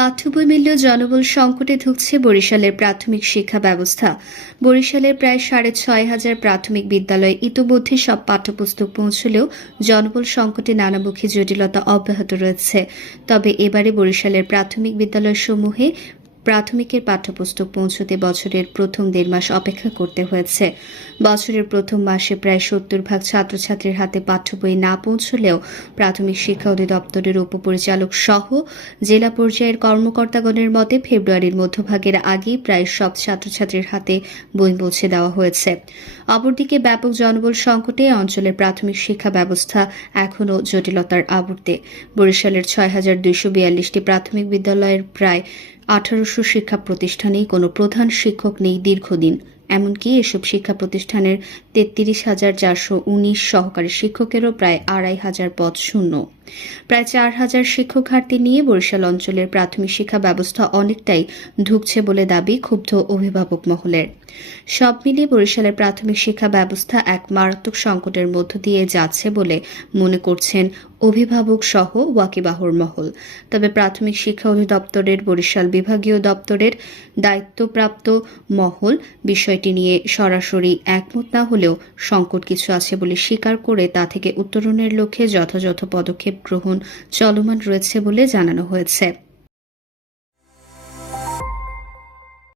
পাঠ্যবই মিললেও জনবল সংকটে ধুঁকছে বরিশালের প্রাথমিক শিক্ষা ব্যবস্থা। বরিশালের প্রায় সাড়ে ছয় হাজার প্রাথমিক বিদ্যালয়ে ইতোমধ্যে সব পাঠ্যপুস্তক পৌঁছলেও জনবল সংকটে নানামুখী জটিলতা অব্যাহত রয়েছে। তবে এবারে বরিশালের প্রাথমিক বিদ্যালয়সমূহে প্রাথমিকের পাঠ্যপুস্তক পৌঁছতে বছরের প্রথম দেড় মাস অপেক্ষা করতে হয়েছে। বছরের প্রথম মাসে প্রায় সত্তর ভাগ ছাত্রছাত্রীর হাতে পাঠ্য বই না পৌঁছলেও প্রাথমিক শিক্ষা অধিদপ্তরের উপপরিচালক সহ জেলা পর্যায়ের কর্মকর্তাগণের মতে ফেব্রুয়ারির মধ্যভাগের আগেই প্রায় সব ছাত্রছাত্রীর হাতে বই পৌঁছে দেওয়া হয়েছে। অপরদিকে ব্যাপক জনবল সংকটে অঞ্চলের প্রাথমিক শিক্ষা ব্যবস্থা এখনও জটিলতার আবর্তে। বরিশালের ছয় হাজার দুইশো বিয়াল্লিশটি প্রাথমিক বিদ্যালয়ের প্রায় আঠারোশো শিক্ষা প্রতিষ্ঠানে কোনো প্রধান শিক্ষক নেই দীর্ঘদিন। এমনকি এসব শিক্ষা প্রতিষ্ঠানের তেত্রিশ হাজার চারশো উনিশ সহকারী শিক্ষকেরও প্রায় আড়াই হাজার পদ শূন্য। প্রায় চার হাজার শিক্ষক ঘাটতি নিয়ে বরিশাল অঞ্চলের প্রাথমিক শিক্ষা ব্যবস্থা অনেকটাই ঢুকছে বলে দাবি ক্ষুব্ধ অভিভাবক মহলের। সব মিলিয়ে বরিশালের প্রাথমিক শিক্ষা ব্যবস্থা এক মারাত্মক সংকটের মধ্য দিয়ে যাচ্ছে বলে মনে করছেন অভিভাবক সহ ওয়াকিবাহর মহল। তবে প্রাথমিক শিক্ষা অধিদপ্তরের বরিশাল বিভাগীয় দপ্তরের দায়িত্বপ্রাপ্ত মহল বিষয়টি নিয়ে সরাসরি একমত না হলেও সংকট কিছু আছে বলে স্বীকার করে তা থেকে উত্তরণের লক্ষ্যে যথাযথ পদক্ষেপ গ্রহণ চলমান রয়েছে বলে জানানো হয়েছে।